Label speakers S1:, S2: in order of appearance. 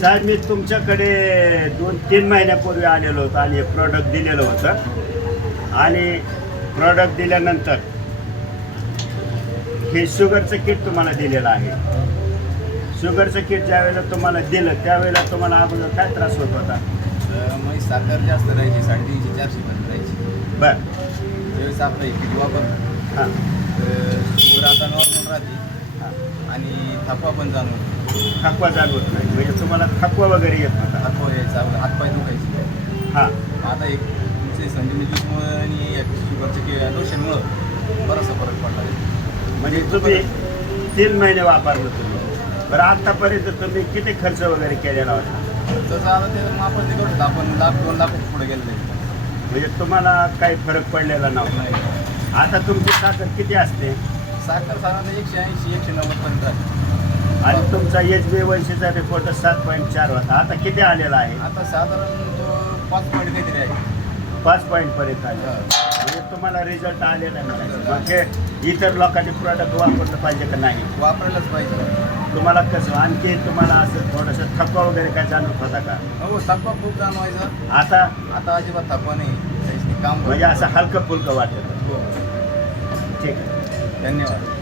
S1: साहेब मी तुमच्याकडे दोन तीन महिन्यापूर्वी आलेलो होतो आणि प्रॉडक्ट दिलेलं होतं. आणि प्रॉडक्ट दिल्यानंतर हे शुगरचं किट तुम्हाला दिलेलं आहे. शुगरचं किट ज्यावेळेला तुम्हाला दिलं त्यावेळेला तुम्हाला अगोदर काय त्रास होत होता?
S2: मग साखर जास्त राहायची साडेतीनशे चारशे पर्यंत राहायची.
S1: बरं.
S2: ज्यावेळेस आपलं किती वापरलं
S1: हां.
S2: तर शुगर आता नॉर्मल राहते.
S1: हां.
S2: आणि थकवा पण जाणवतो
S1: थकवा जाणवत नाही. म्हणजे तुम्हाला थकवा वगैरे येत होता
S2: थकवा यायचा हातपाय दुखायचे.
S1: हां.
S2: आता एक तुमचे संजीवनी ज्यूसमुळे आणि एक शुगरचं के लोशनमुळं बराचसा फरक पडला. आहे
S1: म्हणजे तुम्ही तीन महिने वापरलं तुम्ही. बरं आतापर्यंत तुम्ही किती खर्च वगैरे केलेला होता?
S2: तसं आता ते आपण ते करतो आपण लाख दोन लाख पुढे गेलेलं आहे
S1: म्हणजे तुम्हाला काही फरक पडलेला नव्हता. आता तुमची साखर किती असते?
S2: साखर साधारण एकशे ऐंशी एकशे नव्वद पर्यंत आहे
S1: आणि तुमचा एच बी वैशीचा रिपोर्ट सात पॉईंट चार होता. आता किती आलेला आहे?
S2: आता साधारण तो पाच पॉईंट काहीतरी आहे.
S1: पाच पॉईंट पर्यंत आले. म्हणजे तुम्हाला रिझल्ट आलेला आहे हे इतर लोकांनी प्रॉडक्ट वापरलं पाहिजे का नाही?
S2: वापरायलाच पाहिजे.
S1: तुम्हाला कसं आणखी तुम्हाला असं थोडंसं थकवा वगैरे काय जाणवत होता का?
S2: हो थकवा खूप जाणवायचा.
S1: आता?
S2: आता अजिबात थकवा नाही. काम
S1: म्हणजे असं हलकं फुलकं वाटत.
S2: धन्यवाद.